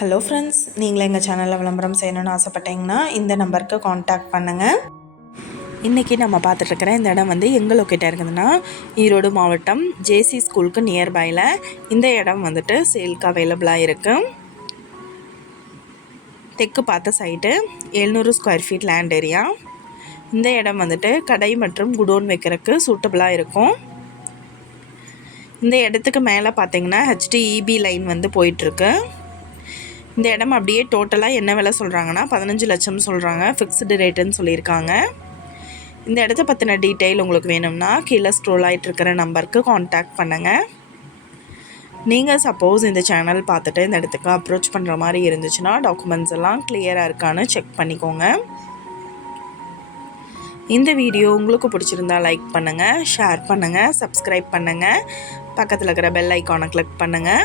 Hello friends நீங்களும் எங்கள் சேனலில் விளம்பரம் செய்யணும்னு ஆசைப்பட்டீங்கன்னா இந்த நம்பருக்கு காண்டாக்ட் பண்ணுங்கள் இன்றைக்கி நம்ம பார்த்துட்ருக்கிற இந்த இடம் வந்து எங்கே லொக்கேட்டாக இருக்குதுன்னா ஈரோடு மாவட்டம் ஜேசி ஸ்கூலுக்கு நியர்பையில் இந்த இடம் வந்துட்டு சேல்க்கு அவைலபிளாக இருக்குது தெற்கு பார்த்த சைட்டு எழுநூறு ஸ்கொயர் ஃபீட் லேண்ட் ஏரியா இந்த இடம் வந்துட்டு கடை மற்றும் குடோன் வைக்கிறதுக்கு சூட்டபுளாக இருக்கும். இந்த இடத்துக்கு மேலே பார்த்தீங்கன்னா ஹெச்டிஇபி லைன் வந்து போயிட்டுருக்கு இந்த இடம் அப்படியே டோட்டலாக என்ன விலை சொல்கிறாங்கன்னா பதினஞ்சு லட்சம் சொல்கிறாங்க ஃபிக்ஸ்டு ரேட்டுன்னு சொல்லியிருக்காங்க. இந்த இடத்த பற்றின டீட்டெயில் உங்களுக்கு வேணும்னா கீழே ஸ்க்ரோல் ஆகிட்டுருக்கிற நம்பருக்கு காண்டாக்ட் பண்ணுங்கள் நீங்கள் சப்போஸ் இந்த சேனல் பார்த்துட்டு இந்த இடத்துக்கு அப்ரோச் பண்ணுற மாதிரி இருந்துச்சுன்னா டாக்குமெண்ட்ஸ் எல்லாம் கிளியராக இருக்கான்னு செக் பண்ணிக்கோங்க. இந்த வீடியோ உங்களுக்கு பிடிச்சிருந்தா லைக் பண்ணுங்கள் ஷேர் பண்ணுங்கள் சப்ஸ்கிரைப் பண்ணுங்கள் பக்கத்தில் இருக்கிற பெல் ஐக்கானை கிளிக் பண்ணுங்கள்